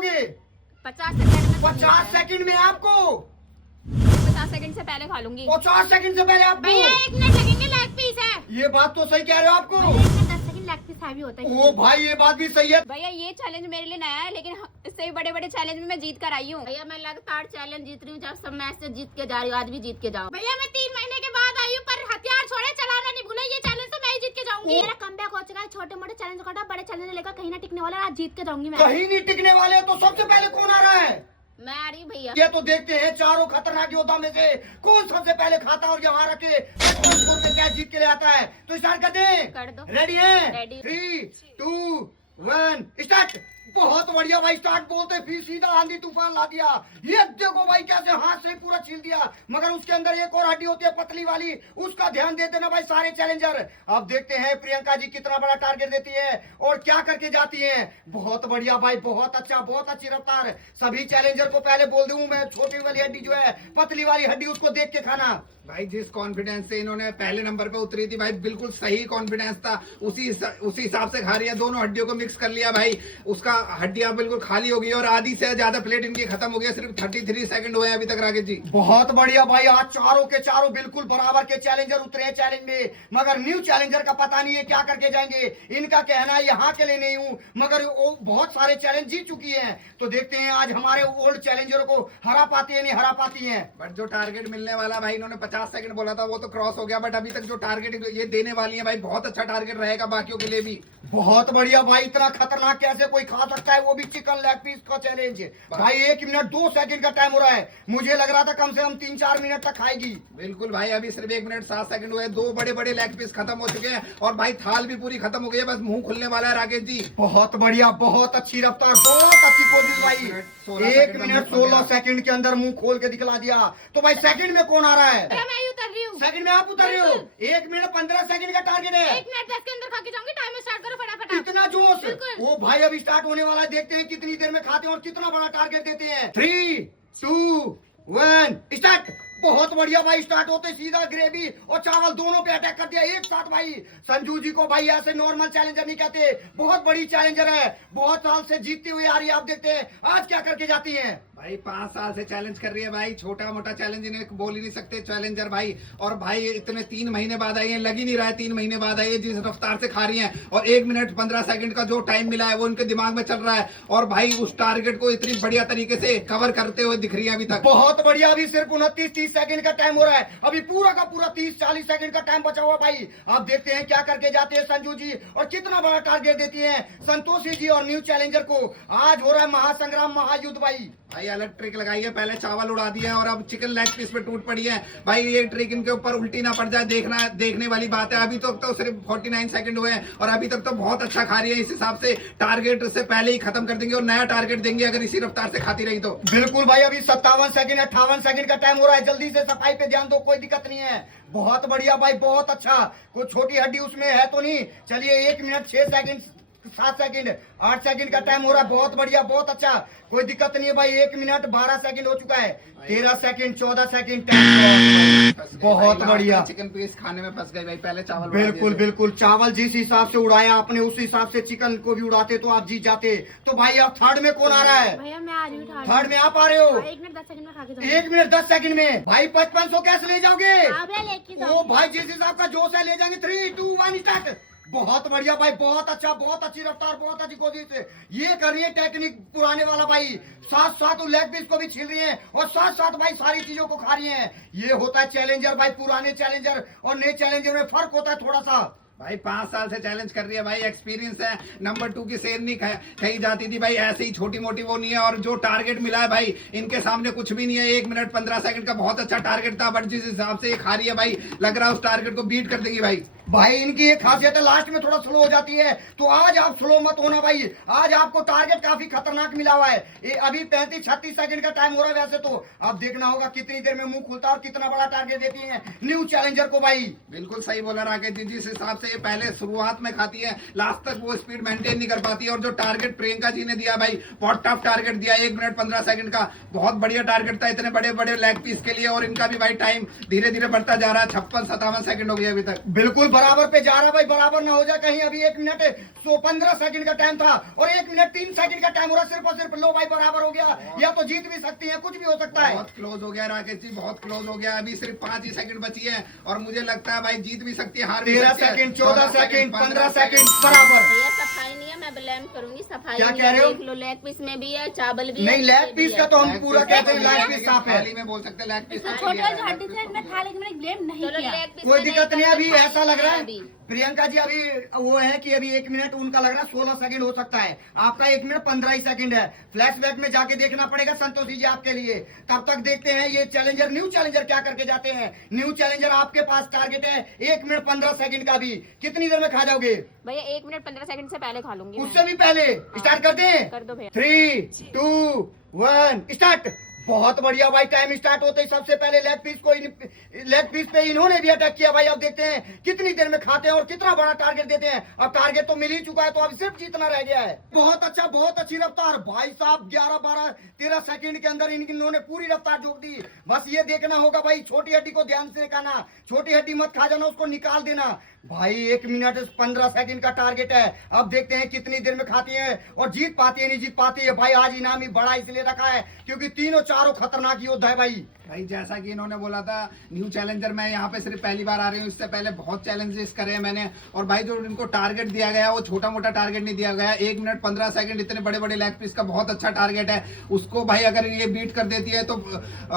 जाओगे? 50 सेकंड में आपको 50 सेकंड से पहले खा लूंगी। 50 सेकंड से पहले आपको। भैया 1 मिनट लगेंगे, लेग पीस है। ये बात तो सही कह रहे हो आपको। 10 सेकंड लेग पीस हैवी होता है। ओ भाई ये बात भी सही है। भैया ये चैलेंज मेरे लिए नया है, लेकिन इससे भी बड़े बड़े चैलेंज में मैं जीत कर आई हूँ। भैया मैं लगातार चैलेंज जीत रही हूँ, जब सब मैच से जीत के जा रही हूँ, आज भी जीत के जाओ। भैया मैं 3 महीने के बाद आई हूँ, पर हथियार छोड़े चलाना नहीं भूले। ये चैलेंज तो मैं ही जीत के जाऊंगी। मेरा कमबैक हो चुका है, छोटे मोटे चैलेंज को बड़े चैलेंज लेकर कहीं ना टिकने वाला, आज जीत के जाऊंगी मैं। कहीं नहीं टिकने वाले। तो सबसे पहले कौन आ रहा है? मैं आ रही हूँ भैया। ये तो देखते हैं चारों खतरनाक योद्धा में से कौन सबसे पहले खाता है और यहाँ रखे कौन के कैच जीत के ले आता है। तो स्टार्ट कर दें? कर दो। रेडी है? रेडी। 3, 2, 1 स्टार्ट। बहुत बढ़िया भाई, स्टार्ट बोलते फिर सीधा आंधी तूफान ला दिया। ये देखो भाई कैसे हाथ से पूरा छील दिया, मगर उसके अंदर एक और हड्डी होती है पतली वाली, उसका ध्यान देते ना भाई सारे चैलेंजर। अब देखते हैं प्रियंका जी कितना बड़ा टारगेट देती है और क्या करके जाती है। बहुत बढ़िया भाई, बहुत अच्छा, बहुत अच्छी रफ्तार। सभी चैलेंजर को पहले बोल दूं मैं, छोटी वाली हड्डी जो है, पतली वाली हड्डी, उसको देख के खाना। भाई जिस कॉन्फिडेंस से इन्होंने पहले नंबर पे उतरी थी भाई, बिल्कुल सही कॉन्फिडेंस था, उसी हिसाब से खा रही है। दोनों हड्डियों को मिक्स कर लिया भाई, उसका हड्डियां बिल्कुल खाली हो गई और आधी से ज्यादा प्लेट इनकी खत्म हो गई। सिर्फ 33 सेकंड हुए अभी तक राकेश जी। बहुत बढ़िया भाई, आज चारों के चारों बिल्कुल बराबर के चैलेंजर उतरे हैं चैलेंज में, मगर न्यू चैलेंजर का पता नहीं है क्या करके जाएंगे। इनका कहना है यहाँ के लिए नहीं हूँ, मगर वो बहुत सारे चैलेंज जीत चुकी है। तो देखते हैं आज हमारे ओल्ड चैलेंजर को हरा पाती है नहीं हरा पाती है। बट जो टारगेट मिलने वाला भाई, इन्होंने 50 सेकंड बोला था, वो तो क्रॉस हो गया। बट अभी तक जो टारगेट ये देने वाली है भाई, बहुत अच्छा टारगेट रहेगा बाकियों के लिए भी। बहुत बढ़िया भाई, इतना खतरनाक कैसे कोई खा सकता है, वो भी चिकन लेग पीस का चैलेंज भाई। 1 मिनट 2 सेकंड का टाइम हो रहा है, मुझे लग रहा था कम से कम 3-4 मिनट तक खाएगी। बिल्कुल भाई, अभी सिर्फ 1 मिनट 7 सेकंड हुए, 2 बड़े बड़े लेग पीस खत्म हो चुके हैं और भाई थाल भी पूरी खत्म हो गई है, बस मुंह खुलने वाला है राकेश जी। बहुत बढ़िया, बहुत अच्छी रफ्तार, बहुत अच्छी कोशिश भाई। 1 मिनट 16 सेकंड के अंदर मुंह खोल के दिखला दिया। तो भाई सेकंड में कौन आ रहा है? मैं उतर रही हूँ। सेकंड में आप उतर रहे हो। 1 मिनट 15 सेकंड का टारगेट है। 1 मिनट 10 के अंदर खा के जाऊंगी। टाइम स्टार्ट करो फटाफट। इतना जोश। बिल्कुल। वो भाई अभी स्टार्ट होने वाला है, देखते हैं कितनी देर में खाते हैं और कितना बड़ा टारगेट देते हैं। 3, 2, 1 स्टार्ट। बहुत बढ़िया भाई, स्टार्ट होते सीधा ग्रेवी और चावल दोनों पे अटैक कर दिया एक साथ भाई। संजू जी को भाई ऐसे नॉर्मल चैलेंजर नहीं कहते, बहुत बड़ी चैलेंजर है, बहुत साल से जीतती हुई आ रही है। आप देखते हैं आज क्या करके जाती है भाई। 5 साल से चैलेंज कर रही है भाई, छोटा मोटा चैलेंज इन्हें बोल ही नहीं सकते चैलेंजर भाई। और भाई इतने 3 महीने बाद आई है, लग ही नहीं रहा है 3 महीने बाद आई है, जिस रफ्तार से खा रही है। और 1 मिनट 15 सेकंड का जो टाइम मिला है वो उनके दिमाग में चल रहा है, और भाई उस टारगेट को इतनी बढ़िया तरीके से कवर करते हुए दिख रही है अभी तक। बहुत बढ़िया, अभी सिर्फ 29-30 सेकंड का टाइम हो रहा है, अभी पूरा का पूरा 30-40 सेकंड का टाइम बचा हुआ भाई। आप देखते हैं क्या करके जाते हैं संजू जी और कितना बड़ा टारगेट देती है संतोषी जी और न्यू चैलेंजर को। आज हो रहा है महासंग्राम, महायुद्ध भाई। भाई अलग ट्रिक लगाई है, पहले चावल उड़ा दिया है और अब चिकन लेग पीस पे टूट पड़ी है भाई। ये ट्रिक इनके ऊपर उल्टी ना पड़ जाए, देखने वाली बात है। अभी तक तो सिर्फ 49 सेकंड हुए हैं और अभी तक तो बहुत अच्छा खा रही है। इस हिसाब से टारगेट से पहले ही खत्म कर देंगे और नया टारगेट देंगे अगर इसी रफ्तार से खाती रही तो। बिल्कुल भाई, अभी 57 सेकंड 58 सेकंड का टाइम हो रहा है, जल्दी से सफाई पे ध्यान दो, कोई दिक्कत नहीं है। बहुत बढ़िया भाई, बहुत अच्छा, कोई छोटी हड्डी उसमें है तो नहीं। चलिए 1 मिनट 6 सेकंड 7 सेकंड 8 सेकंड का टाइम हो रहा है, बहुत बढ़िया, बहुत अच्छा, कोई दिक्कत नहीं है भाई। 1 मिनट 12 सेकंड हो चुका है, 13 सेकंड 14 सेकंड बहुत बढ़िया। चिकन पीस खाने में फंस गए भाई, पहले चावल बिल्कुल बिल्कुल, चावल जिस हिसाब से उड़ाया आपने उस हिसाब से चिकन को भी उड़ाते तो आप जीत जाते। तो भाई आप थर्ड में कौन आ रहा है? भैया मैं आ रही हूँ। थर्ड में आप आ रहे हो। 1 मिनट 10 सेकंड में खा के जाऊंगी। 1 मिनट 10 सेकंड में भाई 5500 कैसे ले जाओगे? लेके ओ भाई जिस हिसाब का जोश है ले जाएंगे। 3, 2, 1 स्टार्ट। बहुत बढ़िया भाई, बहुत अच्छा, बहुत अच्छी रफ्तार, बहुत अच्छी कोशिश। ये कर रही है टेक्निक पुराने वाला भाई, साथ साथ लेग पीस को भी छील रही है और साथ साथ भाई सारी चीजों को खा रही है। ये होता है चैलेंजर भाई, पुराने चैलेंजर और नए चैलेंजर में फर्क होता है थोड़ा सा भाई। 5 साल से चैलेंज कर रही है भाई, एक्सपीरियंस है। नंबर 2 की शेर नहीं कही जाती थी भाई, ऐसे ही छोटी मोटी वो नहीं है। और जो टारगेट मिला है भाई इनके सामने कुछ भी नहीं है। 1 मिनट 15 सेकंड का बहुत अच्छा टारगेट था, बट जिस हिसाब से ये खा रही है भाई, लग रहा है उस टारगेट को बीट कर देगी भाई। भाई इनकी एक खासियत है, लास्ट में थोड़ा स्लो हो जाती है, तो आज आप स्लो मत होना भाई। आज आपको टारगेट काफी खतरनाक मिला हुआ है। ये अभी 35-36 सेकंड का टाइम हो रहा है वैसे तो। अब देखना होगा कितनी देर में मुंह खुलता है और कितना बड़ा टारगेट देती है न्यू चैलेंजर को भाई। बिल्कुल सही बोला राकेश जी, जिस हिसाब से ये पहले शुरुआत में खाती है, लास्ट तक वो स्पीड मेंटेन नहीं कर पाती है। और जो टारगेट प्रियंका जी ने दिया भाई, बहुत टफ टारगेट दिया, 1 मिनट 15 सेकंड का, बहुत बढ़िया टारगेट था इतने बड़े बड़े लेग पीस के लिए। और इनका भी भाई टाइम धीरे धीरे बढ़ता जा रहा है, 56-57 सेकंड हो गया अभी तक। बिल्कुल बराबर पे जा रहा भाई, बराबर ना हो जाए कहीं। अभी 1 मिनट 15 सेकंड का टाइम था और 1 मिनट 3 सेकंड का टाइम हो रहा, सिर्फ और सिर्फ। लो भाई बराबर हो गया, या तो जीत भी सकती है, कुछ भी हो सकता है। बहुत क्लोज हो गया राकेश जी, बहुत क्लोज हो गया। अभी सिर्फ 5 ही सेकंड बची है और मुझे लगता है भाई जीत भी सकती है, हार भी 13 सकती है। सेकंड, 14 सेकंड, 15 सेकंड बराबर। भैया सफाई नहीं है, मैं ब्लेम करूंगी। सफाई क्या नहीं कह है, रहे हो? देख लो लेग पीस में भी है, चावल भी नहीं, है, लेग ये भी पीस है। का तो हम पूरा कहते हैं, लेग पीस साफ है। थाली में बोल सकते हैं लेग पीस। छोटे वाली हड्डी से मैं था, लेकिन मैंने ब्लेम नहीं चलो किया। लेग पीस कोई में दिक्कत नहीं है। अभी करना, ऐसा लग रहा है अभी। प्रियंका जी, अभी वो है कि अभी 1 मिनट उनका लग रहा है 16 सेकंड हो सकता है, आपका 1 मिनट 15 ही सेकंड है। फ्लैशबैक में जाके देखना पड़ेगा संतोषी जी आपके लिए। तब तक देखते हैं ये चैलेंजर, न्यू चैलेंजर क्या करके जाते हैं। न्यू चैलेंजर आपके पास टारगेट है 1 मिनट 15 सेकंड का। भी कितनी देर में खा जाओगे? भैया 1 मिनट 15 सेकंड से पहले खा लूंगी उससे भी पहले स्टार्ट कर दें? कर दो भैया। 3, 2, 1 स्टार्ट। बहुत बढ़िया भाई, टाइम स्टार्ट होते ही सबसे पहले लेग पीस पे इन्होंने भी अटैक किया भाई। अब देखते हैं कितनी देर में खाते हैं और कितना बड़ा टारगेट देते हैं। अब टारगेट तो मिल ही चुका है, तो अब सिर्फ जीतना रह गया है। बहुत अच्छा, बहुत अच्छी रफ्तार भाई साहब। 11, 12, 13 सेकंड के अंदर इन्होंने पूरी रफ्तार जोड़ दी। बस ये देखना होगा भाई, छोटी हड्डी को ध्यान से खाना, छोटी हड्डी मत खा जाना, उसको निकाल देना भाई। 1 मिनट 15 सेकंड का टारगेट है। अब देखते हैं कितनी देर में खाती है और जीत पाती है नहीं जीत पाती है। भाई आज इनाम ही बड़ा इसलिए रखा है क्योंकि तीनों चारों खतरनाक योद्धा है भाई। भाई जैसा कि इन्होंने बोला था न्यू चैलेंजर, मैं यहाँ पे सिर्फ पहली बार आ रही हूँ, इससे पहले बहुत चैलेंजेस करे हैं मैंने। और भाई जो इनको टारगेट दिया गया वो छोटा मोटा टारगेट नहीं दिया गया। 1 मिनट 15 सेकंड इतने बड़े बड़े लेग पीस का बहुत अच्छा टारगेट है। उसको भाई अगर ये बीट कर देती है तो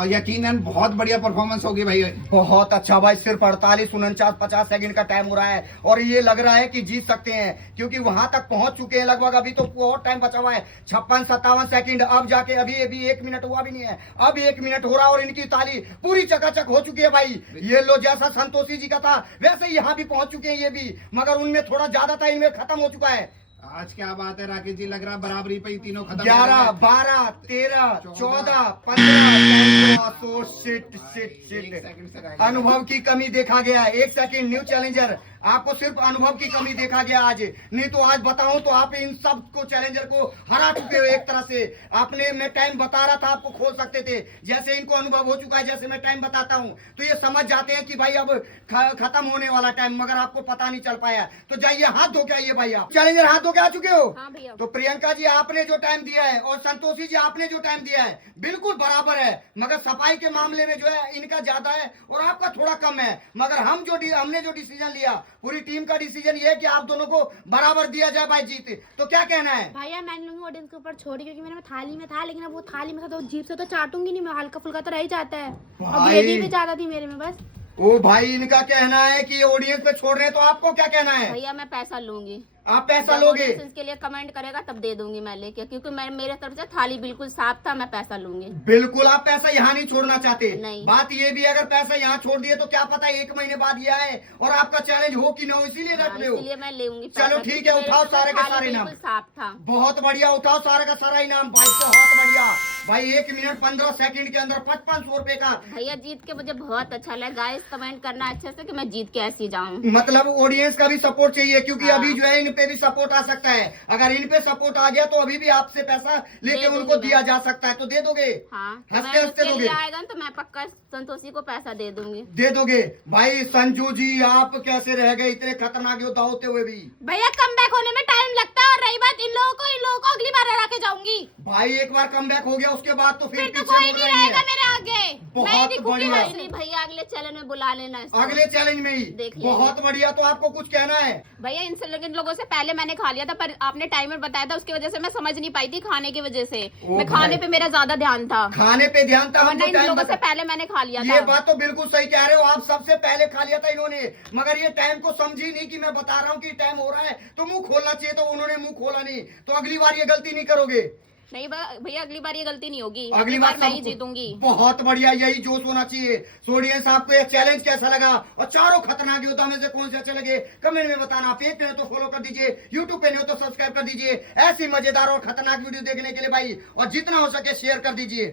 यकीनन बहुत बढ़िया परफॉर्मेंस होगी भाई। बहुत अच्छा भाई, सिर्फ 48, 49, 50 सेकंड का टाइम हो रहा है और ये लग रहा है कि जीत सकते हैं क्योंकि वहां तक पहुंच चुके हैं लगभग। अभी तो बहुत टाइम बचा हुआ है, 56, 57 सेकंड। अब जाके अभी 1 मिनट हुआ भी नहीं है, अब 1 मिनट हो रहा है और इनकी ताली पूरी चकाचक हो चुकी है भाई। ये लो, जैसा संतोषी जी का था वैसे ही यहाँ भी पहुंच चुके हैं ये भी, मगर उनमें थोड़ा ज्यादा था, इनमें खत्म हो चुका है। आज क्या बात है राकेश जी, लग रहा है बराबरी पे ही तीनों खत्म। 11, 12, 13, 14, 15। तो शिट शिट शिट, अनुभव की कमी देखा गया। 1 सेकंड, न्यू चैलेंजर आपको सिर्फ अनुभव की कमी देखा गया आज। नहीं तो आज बताऊं तो आप इन सब को चैलेंजर को हरा चुके हो एक तरह से। आपने, मैं टाइम बता रहा था आपको खोल सकते थे, जैसे इनको अनुभव हो चुका है, जैसे मैं टाइम बताता हूं तो ये समझ जाते हैं कि भाई अब खत्म होने वाला टाइम, मगर आपको पता नहीं चल पाया। तो जाइए हाथ धो के आइए भाई। आप चैलेंजर हाथ धो के आ चुके हो? हाँ भैया। तो प्रियंका जी आपने जो टाइम दिया है और संतोषी जी आपने जो टाइम दिया है बिल्कुल बराबर है, मगर सफाई के मामले में जो है इनका ज्यादा है और आपका थोड़ा कम है। मगर हमने जो डिसीजन लिया, पूरी टीम का डिसीजन ये है कि आप दोनों को बराबर दिया जाए भाई जीत। तो क्या कहना है? भैया मैंने लूंगी ऑडियंस के ऊपर छोड़ी, क्योंकि मैंने थाली में था, लेकिन अब वो थाली में था तो जीप से तो चाटूंगी नहीं मैं, हल्का फुल्का तो रह ही जाता है। और भाई। ग्रेवी भी ज्यादा थी मेरे में बस। ओ भाई, इनका कहना है कि ऑडियंस पे छोड़ रहे हैं, तो आपको क्या कहना है? भैया मैं पैसा लूंगी, आप पैसा जब लोगे? audience इसके लिए कमेंट करेगा तब दे दूंगी मैं लेके, क्योंकि मेरे तरफ से थाली बिल्कुल साफ था। मैं पैसा लूंगी बिल्कुल। आप पैसा यहाँ नहीं छोड़ना चाहते? नहीं। बात ये भी, अगर पैसा यहाँ छोड़ दिए तो क्या पता 1 महीने बाद ये आए और आपका चैलेंज हो कि ना हो, इसीलिए रख रहे हो। इसलिए मैं लूंगी। चलो ठीक है, उठाओ सारे के सारे इनाम। साफ था। बहुत बढ़िया, उठाओ सारे का सारा इनाम भाई, बहुत बढ़िया भाई। 1 मिनट 15 सेकंड के अंदर 5500 रुपए का। भैया जीत के मुझे बहुत अच्छा लगा। गाइस कमेंट करना अच्छे से कि मैं जीत के ऐसी जाऊं। मतलब ऑडियंस का भी सपोर्ट चाहिए क्योंकि हाँ। अभी जो है इन पे भी सपोर्ट आ सकता है। अगर इन पे सपोर्ट आ गया तो अभी भी आपसे पैसा लेके दे दूंगी उनको मैं। दिया जा सकता है, तो दे दोगे? हाँ, तो हंसते मैं हंसते उसके दोगे? लिए आएगा ना तो मैं पक्का संतोषी को पैसा दे दूंगी। दे दोगे? भाई संजू जी आप कैसे रह गए इतने खतरनाक योद्धा होते हुए भी? भैया कम बैक होने में टाइम लगता है, और रही बात इन लोगों को अगली बार हरा के जाऊंगी। भाई एक बार कम बैक हो गया उसके बाद तो फिर फिर तो पीछे कोई मुड़ नहीं रही रहेगा है। मेरे आगे। बहुत मैं ही दिखूंगी बढ़िया। भाई। नहीं भैया अगले चैलेंज में बुला लेना इसको। अगले चैलेंज में ही? देख लिया। बहुत बढ़िया। तो आपको कुछ कहना है? भैया इन लोगों से पहले मैंने खा लिया था, पर आपने टाइमर बताया था, उसकी वजह से मैं समझ नहीं पाई थी खाने की वजह से। ओ मैं भाई। खाने पे मेरा ज्यादा ध्यान था, खाने पे ध्यान था, वरना हमको इन टाइम लोगों से बता- पहले मैंने खा लिया ये था। बात तो बिल्कुल सही कह रहे हो आप, सबसे पहले खा लिया था इन्होंने, मगर ये टाइम को समझी नहीं कि मैं बता रहा हूँ कि टाइम हो रहा है तो मुंह खोलना चाहिए, तो उन्होंने मुंह खोला नहीं। तो अगली बार ये गलती नहीं करोगे? नहीं भैया अगली बार ये गलती नहीं होगी, अगली बार मैं ही सबको- जीतूंगी। बहुत बढ़िया, यही जोश होना चाहिए। ऑडियंस आपको ये चैलेंज कैसा लगा और चारों खतरनाक योद्धा में से कौन से अच्छे लगे कमेंट में बताना। पेज पे हो तो फॉलो कर दीजिए, यूट्यूब पे नहीं हो तो सब्सक्राइब कर दीजिए। ऐसी मजेदार और खतरनाक वीडियो देखने के लिए भाई, और जितना हो सके शेयर कर दीजिए।